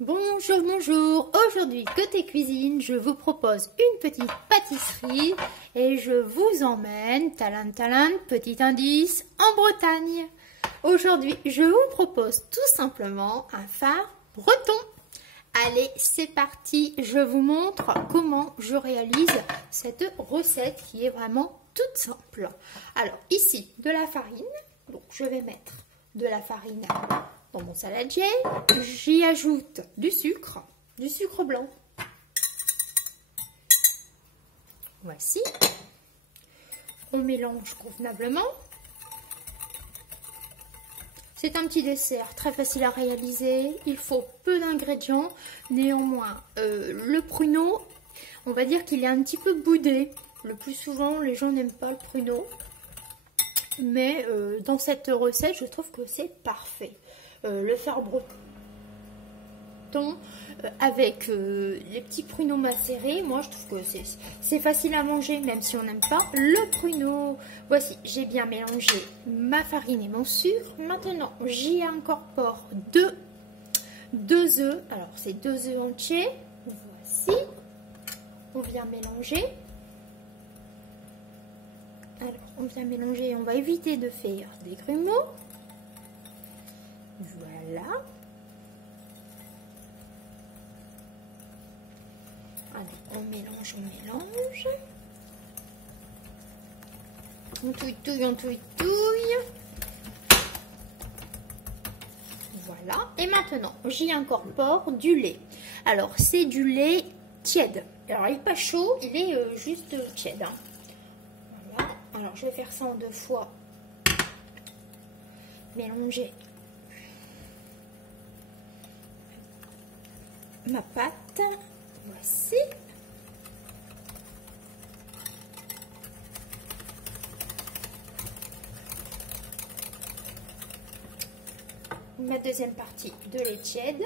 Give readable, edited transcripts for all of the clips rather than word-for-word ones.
Bonjour, bonjour. Aujourd'hui, côté cuisine, je vous propose une petite pâtisserie et je vous emmène, talent, petit indice, en Bretagne. Aujourd'hui, je vous propose tout simplement un phare breton. Allez, c'est parti. Je vous montre comment je réalise cette recette qui est vraiment toute simple. Alors, ici, de la farine. Donc, je vais mettre de la farine dans mon saladier, j'y ajoute du sucre blanc. Voici. On mélange convenablement. C'est un petit dessert très facile à réaliser. Il faut peu d'ingrédients. Néanmoins, le pruneau, on va dire qu'il est un petit peu boudé. Le plus souvent, les gens n'aiment pas le pruneau. Mais dans cette recette, je trouve que c'est parfait. Le phare breton avec les petits pruneaux macérés, moi je trouve que c'est facile à manger même si on n'aime pas le pruneau. Voici, j'ai bien mélangé ma farine et mon sucre. Maintenant j'y incorpore deux œufs. Alors c'est 2 œufs entiers. Voici, on vient mélanger. Alors on vient mélanger, on va éviter de faire des grumeaux. Voilà. Allez, on mélange. On touille. Voilà. Et maintenant, j'y incorpore du lait. Alors, c'est du lait tiède. Alors, il n'est pas chaud, il est juste tiède. Hein. Voilà. Alors, je vais faire ça en 2 fois. Mélanger ma pâte, voici. Ma deuxième partie de lait tiède.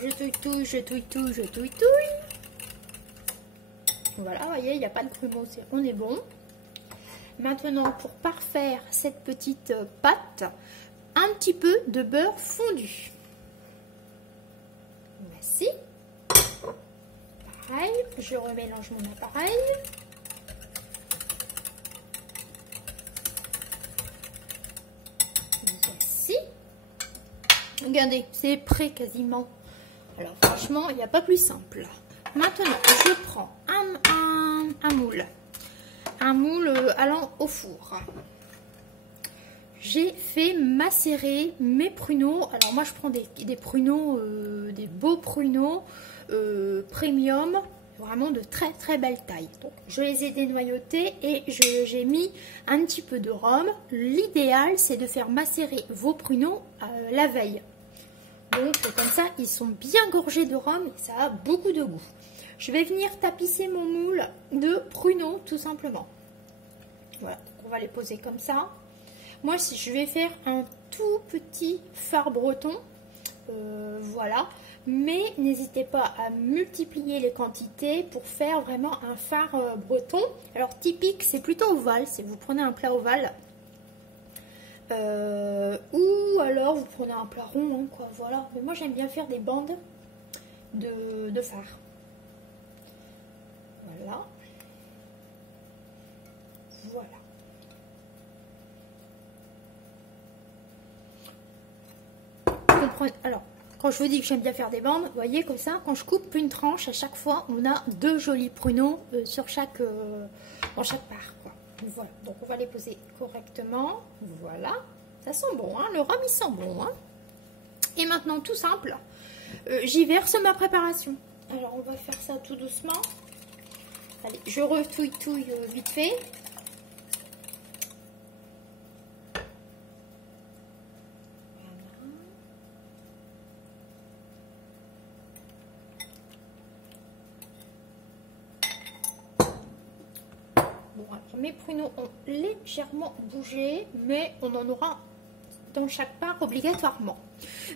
Je touille. Voilà, vous voyez, il n'y a pas de grumeaux, on est bon. Maintenant, pour parfaire cette petite pâte, un petit peu de beurre fondu. Voici. Pareil, je remélange mon appareil. Voici. Regardez, c'est prêt quasiment. Alors franchement, il n'y a pas plus simple. Maintenant, je prends un moule. Un moule allant au four. J'ai fait macérer mes pruneaux. Alors moi je prends des pruneaux, des beaux pruneaux premium, vraiment de très belle taille. Donc je les ai dénoyautés et j'ai mis un petit peu de rhum. L'idéal c'est de faire macérer vos pruneaux la veille. Donc comme ça ils sont bien gorgés de rhum et ça a beaucoup de goût. Je vais venir tapisser mon moule de pruneaux tout simplement. Voilà, on va les poser comme ça. Moi, si je vais faire un tout petit phare breton, voilà. Mais n'hésitez pas à multiplier les quantités pour faire vraiment un phare breton. Alors typique, c'est plutôt ovale. Si vous prenez un plat ovale, ou alors vous prenez un plat rond, hein, quoi. Voilà. Mais moi, j'aime bien faire des bandes de phare. Voilà. Alors, quand je vous dis que j'aime bien faire des bandes, vous voyez comme ça, quand je coupe une tranche, à chaque fois, on a 2 jolis pruneaux sur dans chaque part. Quoi. Voilà, donc on va les poser correctement. Voilà, ça sent bon, hein, le rhum il sent bon. Hein. Et maintenant, tout simple, j'y verse ma préparation. Alors, on va faire ça tout doucement. Allez, je retouille vite fait. Bon, alors mes pruneaux ont légèrement bougé, mais on en aura dans chaque part obligatoirement.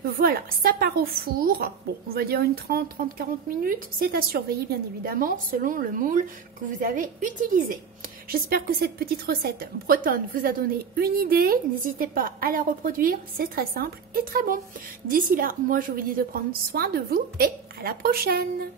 Voilà, ça part au four. Bon, on va dire une 30-40 minutes. C'est à surveiller bien évidemment selon le moule que vous avez utilisé. J'espère que cette petite recette bretonne vous a donné une idée. N'hésitez pas à la reproduire, c'est très simple et très bon. D'ici là, moi je vous dis de prendre soin de vous et à la prochaine.